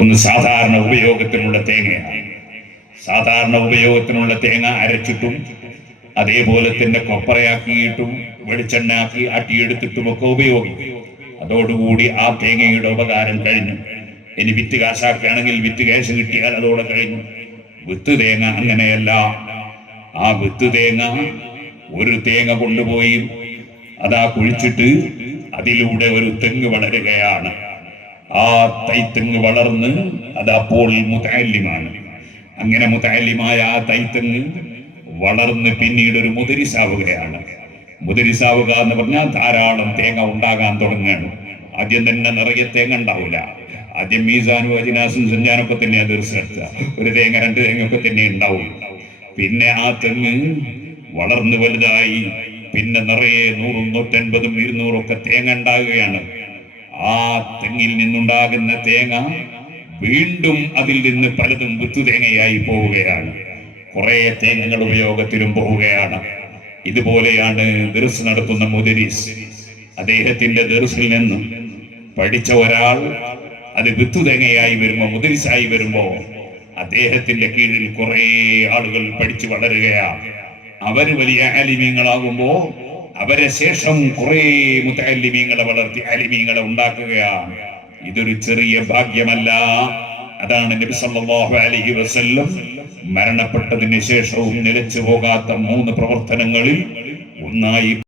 ഒന്ന് സാധാരണ ഉപയോഗത്തിനുള്ള തേങ്ങയാണ്. സാധാരണ ഉപയോഗത്തിനുള്ള തേങ്ങ അരച്ചിട്ടും അതേപോലെ തന്നെ കൊപ്പറയാക്കിയിട്ടും വെളിച്ചെണ്ണയാക്കി ആട്ടിയെടുത്തിട്ടും ഒക്കെ ഉപയോഗിക്കും. അതോടുകൂടി ആ തേങ്ങയുടെ ഉപകാരം കഴിഞ്ഞു. ഇനി വിത്ത് കാശാക്കുകയാണെങ്കിൽ വിത്ത് കാശ് കിട്ടിയാൽ അതോടെ കഴിഞ്ഞു. വിത്ത് തേങ്ങ അങ്ങനെയല്ല. ആ വിത്ത് തേങ്ങ ഒരു തേങ്ങ കൊണ്ടുപോയി അതാ കുഴിച്ചിട്ട് അതിലൂടെ ഒരു തെങ്ങ് വളരുകയാണ്. ആ തൈത്തെങ്ങ് വളർന്ന് അത് അപ്പോൾ മുതഅല്ലിമാണ്. അങ്ങനെ മുതഅല്ലിമായ ആ തൈത്തെങ്ങ് വളർന്ന് പിന്നീട് ഒരു മുദരിസാവുകയാണ്. മുദരിസാവുക എന്ന് പറഞ്ഞാൽ ധാരാളം തേങ്ങ ഉണ്ടാകാൻ തുടങ്ങുകയാണ്. ആദ്യം തന്നെ നിറയെ തേങ്ങ ഉണ്ടാവില്ല. ആദ്യം മീസാനും അജിനാസും സഞ്ചാനൊക്കെ തന്നെ അത് നടത്തുക. ഒരു തേങ്ങ രണ്ട് തേങ്ങ ഒക്കെ തന്നെ ഉണ്ടാവും. പിന്നെ ആ തെങ്ങ് വളർന്ന് വലുതായി പിന്നെ നിറയെ 100, 150, 200 ഒക്കെ തേങ്ങ ഉണ്ടാകുകയാണ്. ആ തെങ്ങിൽ നിന്നുണ്ടാകുന്ന തേങ്ങ വീണ്ടും അതിൽ നിന്ന് പലതും വിത്തുതേങ്ങയായി പോവുകയാണ്. കുറെ തേങ്ങകൾ ഉപയോഗത്തിലും പോവുകയാണ്. ഇതുപോലെയാണ് ദർസ് നടത്തുന്ന മുദരിസ്. അദ്ദേഹത്തിന്റെ ദർസിൽ നിന്ന് പഠിച്ച ഒരാൾ അത് വിത്തുതേങ്ങയായി വരുമ്പോ മുദരിസായി വരുമ്പോ അദ്ദേഹത്തിന്റെ കീഴിൽ കുറെ ആളുകൾ പഠിച്ചു വളരുകയാണ്. അവര് വലിയ ആലിമീങ്ങളാകുമ്പോ അവരെ ശേഷം കുറെ മുതഅല്ലിമീങ്ങളെ വളർത്തി ആലിമീങ്ങളെ ഉണ്ടാക്കുകയാണ്. ഇതൊരു ചെറിയ ഭാഗ്യമല്ല. അതാണ് നബി സല്ലല്ലാഹു അലൈഹി വസല്ലം മരണപ്പെട്ടതിന് ശേഷവും നിലച്ചു പോകാത്ത 3 പ്രവർത്തനങ്ങളിൽ ഒന്നായി